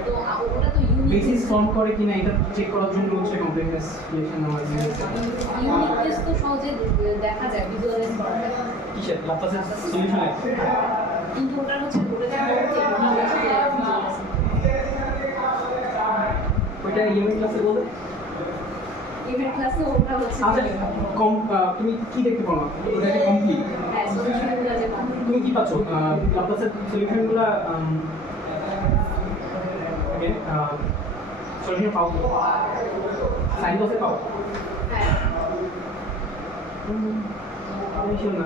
তো ওটা তো বেসিস ফর্ম করে কিনা এটা চেক করার জন্য হচ্ছে কমপ্লেক্স রিলেশন আমার ইউনিকনেস তো সহজে দেখা যায় ভিজুয়ালাইজ করা যায় কিসের লাপ্লাসের সলিউশনে কিন্তু ওটা হচ্ছে ওটা ওইটা ইউনিট ক্লাসে বলবে ইভেন্ট ক্লাসে ওটা হচ্ছে আচ্ছা কম তুমি কি দেখতে পাও না ওটা কি কমপ্লিট হ্যাঁ সলিউশনগুলো যে তুমি কি পাচ্ছ লাপ্লাসের সলিউশনগুলো ওকে সলিউশন পাও সাইন লসে পাও হ্যাঁ আমি শিওর না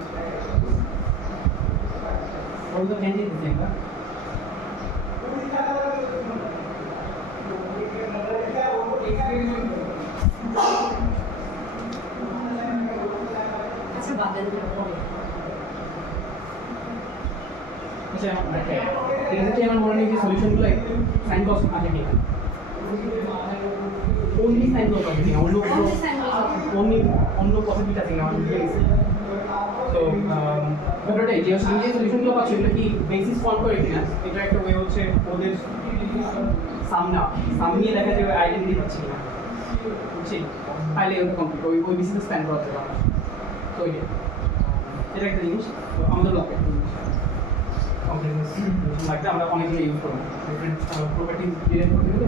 ওই তো চেঞ্জ দিতে আমরা আচ্ছা বাদ দেন পরে আচ্ছা এক্ষেত্রে আমার মনে হয় যে সলিউশনগুলো সাইন কস আছে কিনা অনলি সাইন কস আছে কিনা অন্য পসিবিলিটি আছে কিনা আমার বুঝে গেছে তো ব্যাপারটা এই যে সলিউশনগুলো পাচ্ছি এগুলো কি বেসিস ফর্ম করে কিনা এটা একটা ওয়ে হচ্ছে ওদের সামনে দেখা যাবে আইডেন্টিটি পাচ্ছি কিনা বুঝছি তাহলে ওটা কমপ্লিট ওই বেসিসে স্প্যান করা যাবে আমার তো এটা একটা জিনিস তো আমাদের লক্ষ্য একটা জিনিস লাগবে আমরা অনেকগুলো ইউজ করবো ডিফারেন্ট প্রপার্টি ডিজাইন করতে গেলে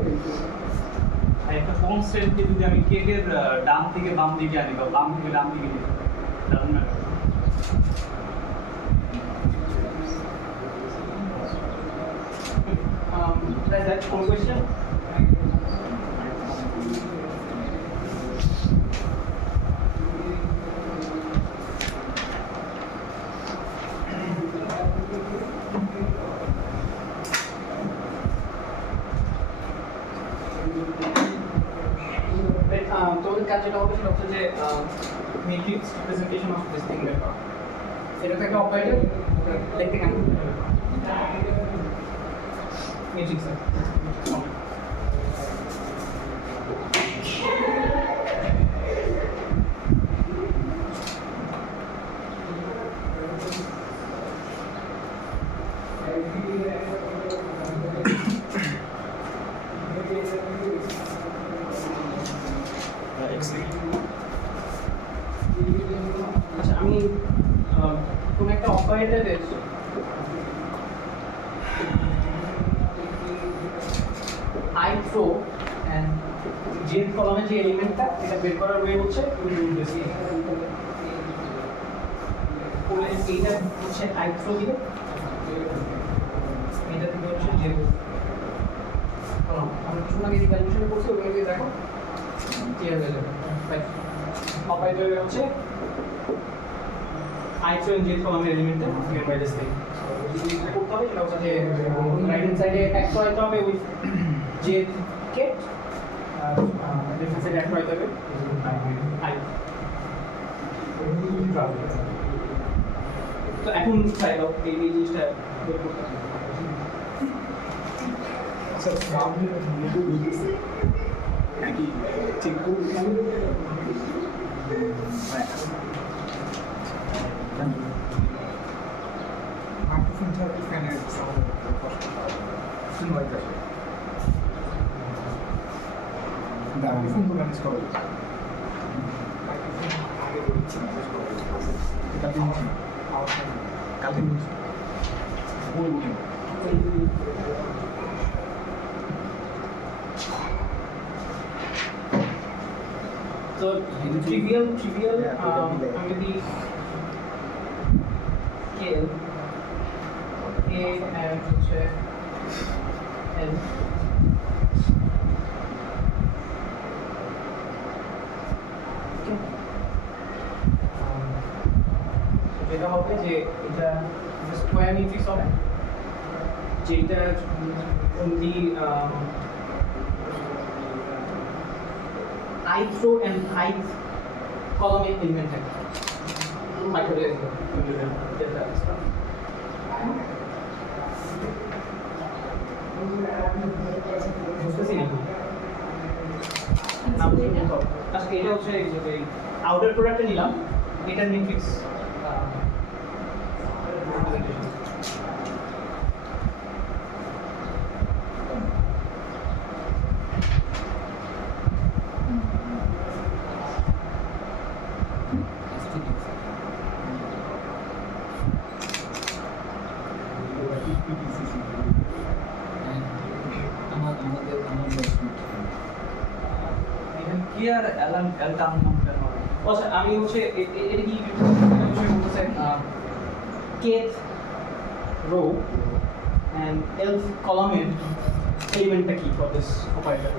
আর একটা কনস্ট্যান্টকে যদি আমি কেকের ডান থেকে বাম দিকে আনি বা বাম থেকে ডান দিকে নিই ডান না that's that one question তোমাদের কাজ যেটা হবে সেটা হচ্ছে যে matrix representation of this thing বের করা এটা থেকে অপারেটর দেখতে কেন মেট্রিক্স আচ্ছা আমি কোন একটা অপারেটরের আই থ্রো এন্ড জেড কলামের যে এলিমেন্টটা এটা বের করার ওয়ে হচ্ছে এইটা হচ্ছে আই থ্রো দিকে এটা দিকে হচ্ছে জেড আমরা কিছু আগে যে ক্যালকুলেশন করছি ওগুলো দিয়ে দেখো ক্লিয়ার হয়ে যাবে অপারেটর হচ্ছে I throw and j কলামের এলিমেন্টটা নিয়ার বাই দিস থিং যেটা করতে হবে সেটা হচ্ছে যে রাইট হ্যান্ড সাইডে এক করাইতে হবে উইথ j কেট আর লেফট হ্যান্ড সাইডে এক করাইতে হবে i তো এখন ট্রাই দাও এই জিনিসটা বের করতে হবে আচ্ছা সামনে মুখে বুঝেছে নাকি ঠিক করুন Microphone therapy fan এর সাউন্ড কষ্ট শুনতে পাই দাঁড়ান ফোন তো ম্যানেজ করো মাইক্রোফোন আগে বলছি ম্যানেজ করো এটা দিন কালকে বলছি বলবো So trivial I'm going to be scale A and হচ্ছে L যেটা হবে যে এটা স্কোয়ার ম্যাট্রিক্স হবে যেটা only ith row and ith column element থাকে বুঝতেছি নাকি না বুঝতে হবে আজকে এটা হচ্ছে আউটার প্রোডাক্টটা নিলাম এটার ম্যাট্রিক্স কি আর এলান এলটাম নামটা হবে আচ্ছা আমি হচ্ছে এটা কি বলতেছে kth row and else column এর এলিমেন্টটা কি ফর দিস অপারেটর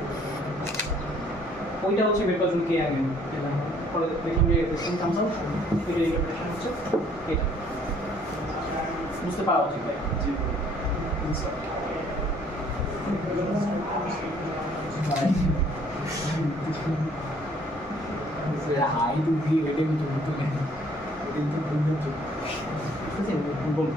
ওইটা হচ্ছে বের করার জন্য কে আগে পরে দেখলাম যে রিসেন্ট কামস আউট এটা ইন্টারপ্রিটেশন হচ্ছে এটা বুঝতে পারা উচিত ভাই জি ইনসার্ট হাই টু ভি এটা কিন্তু তুলে এটা কিন্তু বলতে তো বলুন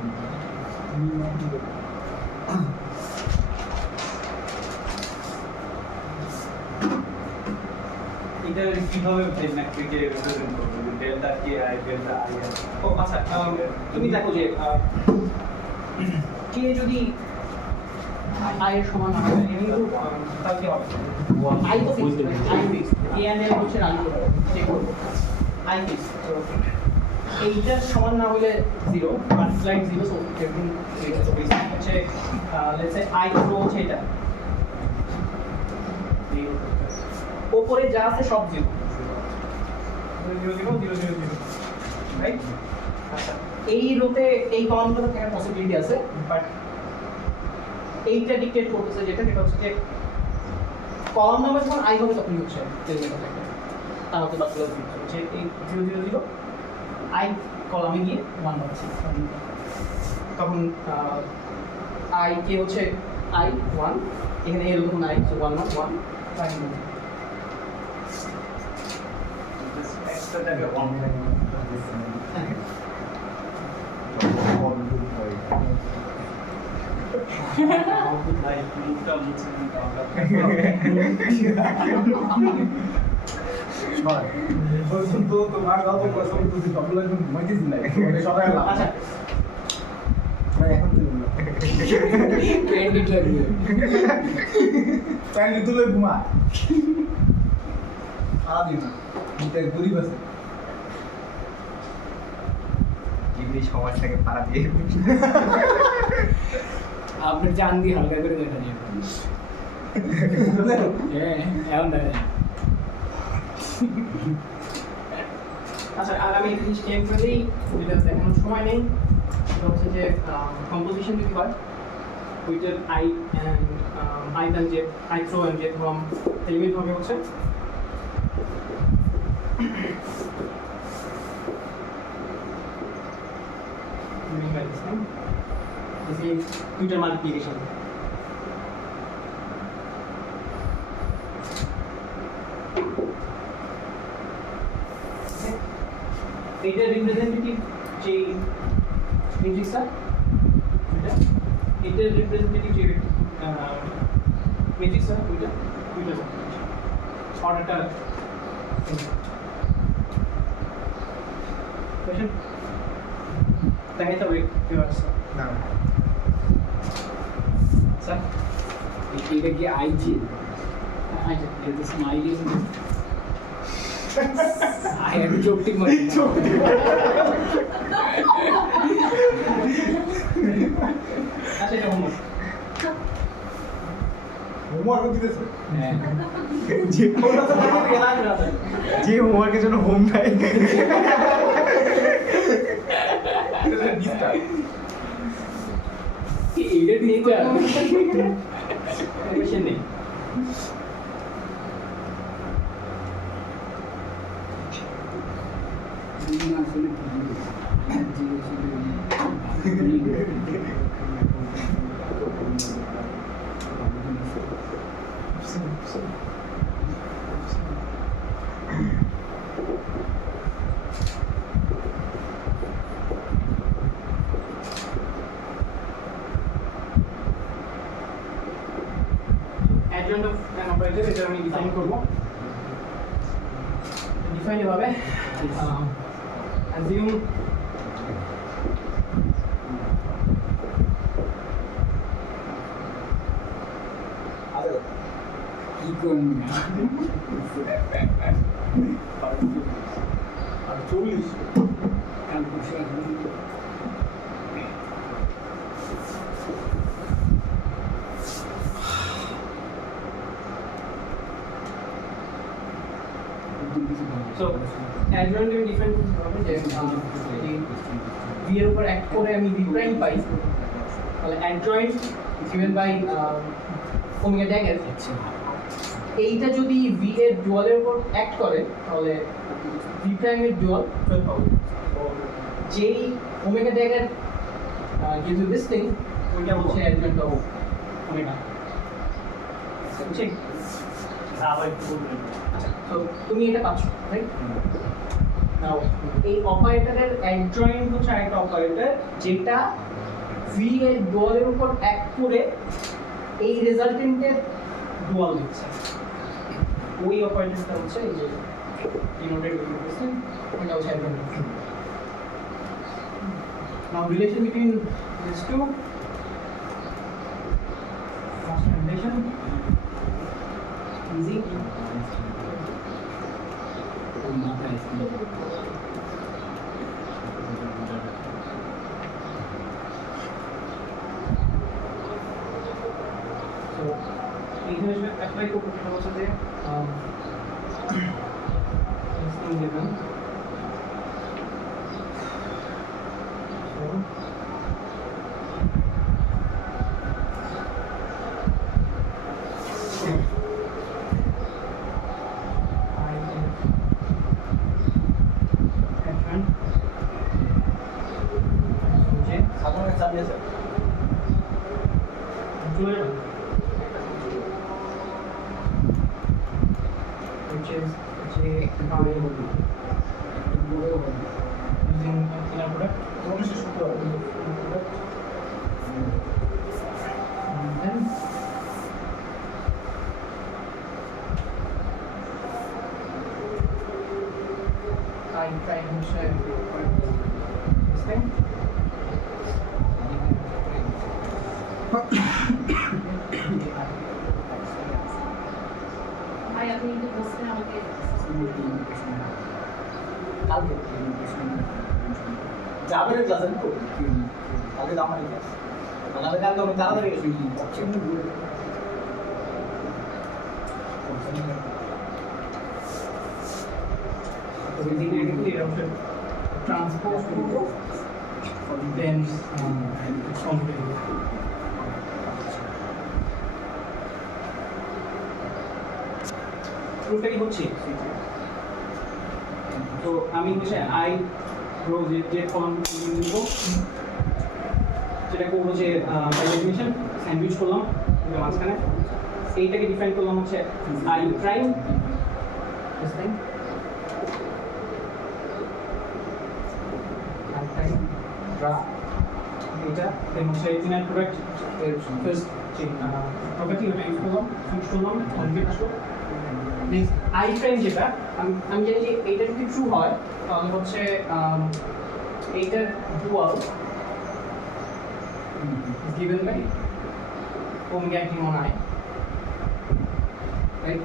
এটা কিভাবে ম্যাট্রিকে রিপ্রেজেন্ট করবে ডেল্টা কে আই ডেল্টা আই আর ও আচ্ছা তুমি দেখো যে কে যদি আয়ের সমান না হয় কিন্তু তাহলে কি হবে আই তো fix I fix A and L হচ্ছে রান করব চেক করব আই ফিক্স এইটার সমান না হলে 0 মাল্টিপ্লাই 0 সো এভরিথিং সো হচ্ছে লেটস সে আই প্রো হচ্ছে এটা উপরে যা আছে সব 0 0 0 0 0 0 রাইট আচ্ছা এই রোতে এই কমান্ডগুলো থাকার পসিবিলিটি আছে বাট এইটা ডিক্টেট করতেছে যেটা হচ্ছে যে কলাম নাম্বার যখন আই হবে তখনই হচ্ছে এলিমেন্টটা থাকে তার মধ্যে বাকিগুলো হচ্ছে এই 0 0 0 আই কলামে গিয়ে 1 পাচ্ছি তখন আই কে হচ্ছে আই 1 এখানে এল তখন আই সো 1 1 1 এক্সট্রাটাকে অন ভাই মুখটা মুছে নিতে তো তোমার গল্প কসম তুই সবগুলো একদম ঘুমাইতেছিস না সবাই আচ্ছা ভাই এখন তুই ক্যান্ডি লাগবে ক্যান্ডি তুলে ঘুমা সারাদিন না এটা গরিব আছে এমনি সমাজটাকে পাড়া দিয়ে আপনার জান দিয়ে হালকা করে দেখা যায় হ্যাঁ এমন দেখা যায় আচ্ছা আর আমি এই জিনিস ক্লেম করে দিই যেটা দেখানোর সময় নেই সেটা হচ্ছে যে কম্পোজিশন যদি হয় with I and I than যে আই থ্রো অ্যান্ড যে ফ্রম এলিমেন্ট হবে হচ্ছে টুইটার মাল্টিপ্লিকেশন এটা রিপ্রেজেন্টেটিভ যে ম্যাট্রিক্সটা এটা রিপ্রেজেন্টেটিভ যে ম্যাট্রিক্সটা ওইটা অর্ডারটা কোয়েশ্চেন দেখাইতে হবে না স্যার এটা কি আইজি আচ্ছা এটা স্মাইলি আই এম চোপটি মারি আচ্ছা এটা হোমওয়ার্ক হোমওয়ার্ক দিতেছে হ্যাঁ যে হোমওয়ার্কের জন্য হোম নাই এটা দিতে কোয়েশ্চেন নেই আসলে adjoint of an operator এটা আমি ডিফাইন করব ডিফাইন হবে assume কি করবি আর 40 কাল বসে so adjoint আমি ডিফাইন করতে হবে যে যদি v এর উপর অ্যাক্ট করে আমি v প্রাইম পাই তাহলে adjoint given by ওমেগা ড্যাগের এইটা যদি v এর ডুয়ালের উপর অ্যাক্ট করে তাহলে v প্রাইমের ডুয়াল ফেরত পাবো যেই omega ড্যাগের gives you this thing ওইটা হচ্ছে adjoint of ওমেগা বুঝছি আবার একটু বলবেন। আচ্ছা তো তুমি এটা পাচ্ছ রাইট নাও এই অপারেটরের অ্যাডজয়েন্ট হচ্ছে আরেকটা অপারেটর যেটা ভি এর ডুয়ালের উপর অ্যাক্ট করে এই রেজাল্টেন্টের ডুয়াল দিচ্ছে ওই অপারেটরটা হচ্ছে এই যে ডিনোটেড করতেছেন ওটা হচ্ছে adjoint now relation between this two relation easy So, এইখানে যে অ্যাপ্লাই করবো সেটা হচ্ছে যে system given. So, সাধারণ চাপ দিয়েছে which is J5 using inner product. তোমার শেষ করতে হবে And then I try to share this thing. ভাই আপনি কিন্তু বসছেন আমাকে কালকে যাবেন ক্লাসে তো কালকে আমার ক্লাস কালকে কালকে আমি তাড়াতাড়ি গেছি So we directly option transpose to then it's completed. প্রুফটা কি হচ্ছে তো আমি হচ্ছে আই রো যে ফর্ম নিব যেটা করবো যে ডেফিনিশন স্যান্ডউইচ করলাম এটা মাঝখানে এইটাকে ডিফাইন করলাম হচ্ছে I prime this thing I prime draw এটা দেন হচ্ছে ইনার প্রোডাক্ট এর ফার্স্ট যে প্রপার্টি ওটা ইউজ করলাম সুইচ করলাম কনফিগার আসলো মিন্স আই প্রাইম যেটা আমি জানি যে এইটা যদি ট্রু হয় তাহলে হচ্ছে এইটার dual is given by omega acting on I, right?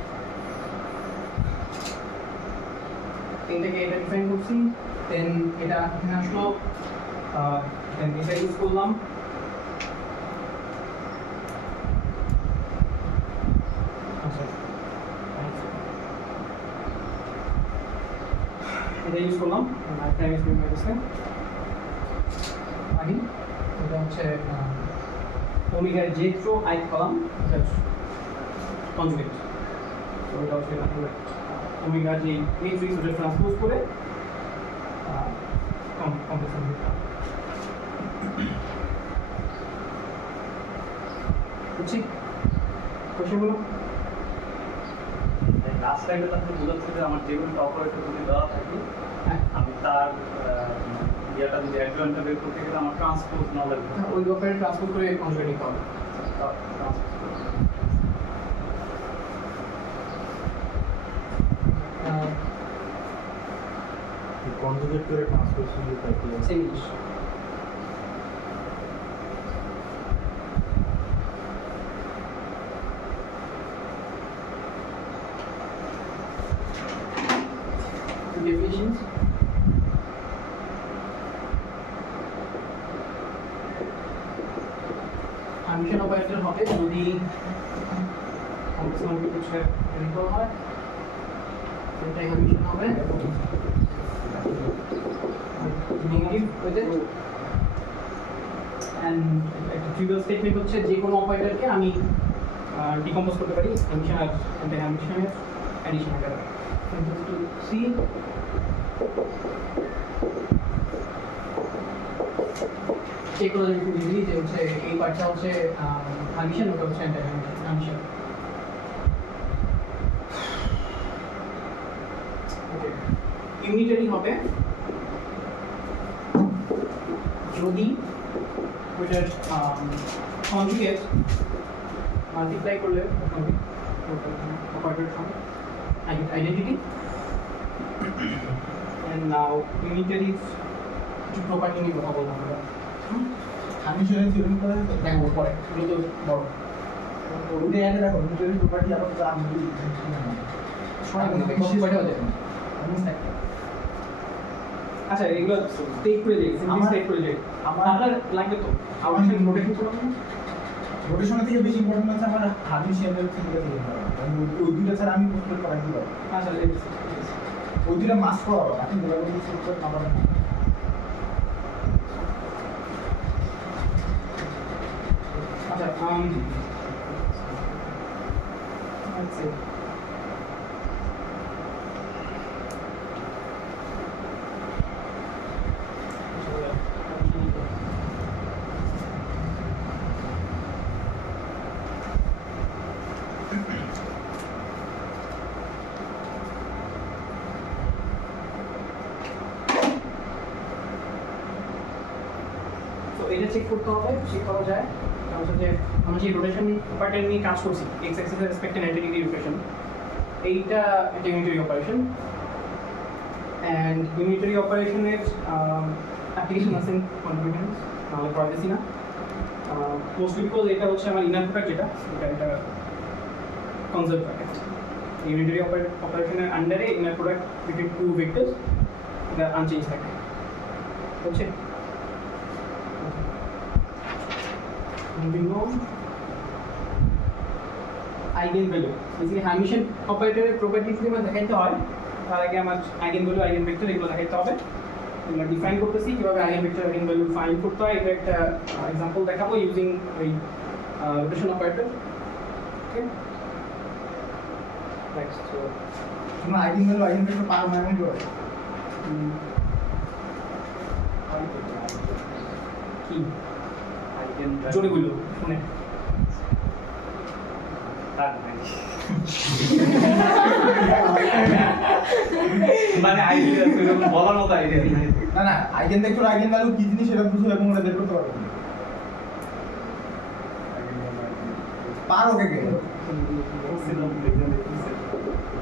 এটাকে এটা ডিফাইন করছি দেন এটা এখানে আসলো দেন এটা ইউজ করলাম এটা ইউজ করলাম টাইম ইজ বিং মেডিসিন আগে এটা হচ্ছে omega J th row I column conjugate তো এটা হচ্ছে ওমেগা যে মেট্রিক্স ওটা ট্রান্সপোজ করে কমপ্লেক্স বুঝছি কোশ্চেনগুলো লাস্ট টাইমে তাদের বোঝাচ্ছে যে আমার যে কোনো অপারেটর যদি দেওয়া থাকে হ্যাঁ আমি তার ইয়েটা যদি অ্যাডজয়েন্টটা বের করতে গেলে আমার ট্রান্সপোজ না লাগবে ওই ব্যাপারে ট্রান্সপোজ করে কনজুগেট হবে কনজুগেট করে ট্রান্সফার সুযোগ থাকে সেম জিনিস definitions ফাংশন অপারেটর হবে যদি ফাংশন কিছু রিকল হয় এটাই ফাংশন হবে নেগেটিভ উইথ এন্ড একটা ট্রিভিয়াল স্টেটমেন্ট হচ্ছে যে কোনো অপারেটরকে আমি ডিকম্পোজ করতে পারি ফাংশন আর অ্যান্টি ফাংশনের অ্যাডিশন করে টু সি চেক করা যাবে খুব ইজিলি যে হচ্ছে এই পার্টটা হচ্ছে ফাংশন ওটা হচ্ছে অ্যান্টি ফাংশন ইউনিটারি হবে যদি ওইটার কনজুগেট মাল্টিপ্লাই করলে অপারেটর হবে আইডেন্টিটি and now unitary কিছু প্রপার্টি নিয়ে কথা বলবো আমরা হামিশনের থিওরেম করে দেখো পরে এগুলো তো বড় ওইটা এনে দেখো মিউচুয়াল প্রপার্টি আবার যা আমি আচ্ছা এগুলো স্টেট করে দিই সিম্পলি স্টেট করে দিই আপনার লাগবে তো আমার নোটেশন করব না রোটেশনের থেকে বেশি ইম্পর্টেন্ট হচ্ছে আমার হামিশনের থিওরেম আমি ওই দুইটা ছাড়া আমি পোস্ট করা দিই আচ্ছা ওই দুইটা মাস করা আপনি বলা বলি সেট করতে না পারেন আচ্ছা let's see. তো এটা চেক করতে হবে চেক করা যায় কারণ হচ্ছে যে আমরা যে রোটেশন প্যাটার্ন নিয়ে কাজ করছি এক্স অ্যাক্সিসের রেসপেক্টে 90 ডিগ্রি রোটেশন এইটা একটা ইউনিটারি অপারেশন অ্যান্ড ইউনিটারি অপারেশনের অ্যাপ্লিকেশন আছে কনফিডেন্স নাহলে প্রাইভেসি না মোস্টলি বিকজ এটা হচ্ছে আমার ইনার প্রোডাক্ট যেটা এটা কনজার্ভ প্যাকেট ইউনিটারি অপারেশনের আন্ডারে inner product between two vectors এটা আনচেঞ্জ থাকে বুঝছে moving on eigenvalue basically Hermitian অপারেটরের প্রপার্টিজ গুলো দেখাইতে হয় তার আগে আমার আইগেন ভ্যালু আইগেন ভেক্টর এগুলো দেখাইতে হবে এগুলো ডিফাইন করতেছি কিভাবে eigen vector eigen value find করতে হয় এটা একটা এক্সাম্পল দেখাবো ইউজিং ওই রোটেশন অপারেটর ওকে নেক্সট তোমরা আইডেন ভ্যালু আইডেন ভেক্টর পারো না এমন করে কি জোরে বললো শুনে মানে আইডিয়া বলার মতো আইডিয়া নাই না না আইডেন ভেক্টর আইডেন ভ্যালু কি জিনিস সেটা বুঝো এবং ওটা বের করতে পারবে পারো কে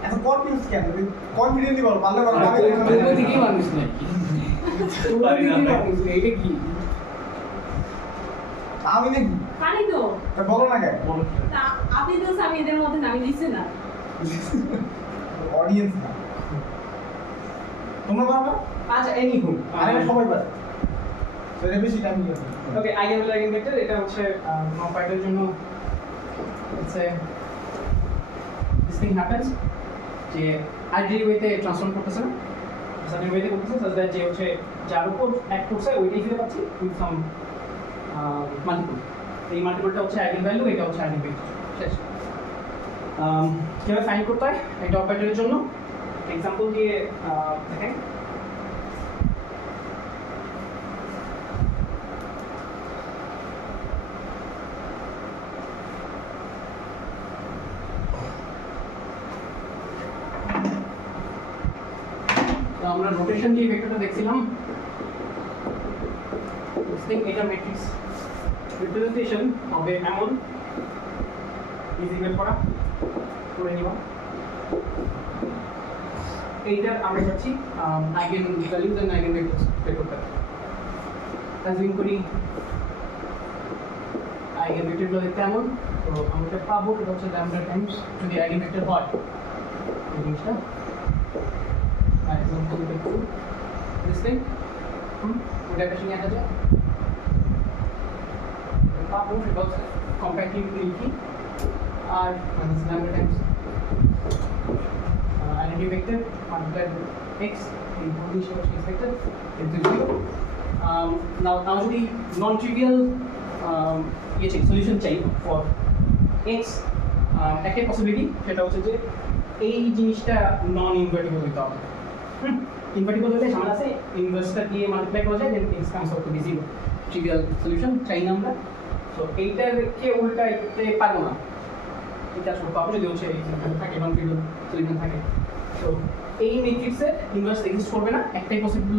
এত কনফিউজ কেন কনফিডেন্টলি বল পারলে বল তোর দিকেই মানুষ নাকি তোর দিকেই মানুষ এটা কি আমি নাকি পানি তো তা বলো না কেন তা আপনি তো আমি এদের মধ্যে নামি দিচ্ছে না অডিয়েন্স না তোমরা পারবে আচ্ছা এনিহু আরে সবাই পারে তো এটা বেশি টাইম নিয়ে ওকে আইগেন ভ্যালু আইগেন ভেক্টর এটা হচ্ছে অপারেটরের জন্য হচ্ছে দিস থিং হ্যাপেন্স যে আইডিয়াল ওয়েতে ট্রান্সফর্ম করতেছে না সার্টেন ওয়েতে করতেছে সাজ দ্যাট যে হচ্ছে যার উপর অ্যাক্ট করছে ওইটাই ফিরে পাচ্ছি উইথ সাম মাল্টিপল এই মাল্টিপলটা হচ্ছে আইগেন ভ্যালু এটা হচ্ছে আইগেন ভেক্টর শেষ কীভাবে ফাইন্ড করতে হয় এটা অপারেটরের জন্য এক্সাম্পল দিয়ে দেখেন তো আমরা রোটেশন যে ভেক্টরটা দেখছিলাম এটা ম্যাট্রিক্স রিপ্রেজেন্টেশন হবে এমন ইজিবেল করা করে নিব এইটার আমরা যাচ্ছি eigenvalues and eigenvectors বের করতে অ্যাজিউম করি আইগেন ভেক্টরগুলো দেখতে এমন তো আমরা পাবো এটা হচ্ছে ল্যামডা টাইমস যদি আইগেন ভেক্টর হয় এই জিনিসটা এক্সাম্পল দেখো দিস থিং ওটা একটা নিয়ে আসা যায় পাবো সেটা হচ্ছে কম্প্যাক্টলি লিখি R minus lambda times identity vector multiplied with x into the shape of vector into 0. Now যদি non-trivial solution চাই for x একটা possibility সেটা হচ্ছে যে এই জিনিসটা নন ইনভার্টিবল হইতে হবে ইনভার্টিবল হলে সামনে আছে ইনভার্সটা দিয়ে মাল্টিপ্লাই করা যায় দেন x comes out to be 0 trivial solution চাই না আমরা তো এইটাকে উল্টাইতে পারবো না এটা ছোট পাবো যদি হচ্ছে থাকে নন ট্রিভিয়াল সলিউশন থাকে তো এই ম্যাট্রিক্সের ইনভার্স এক্সিস্ট করবে না, একটাই পসিবল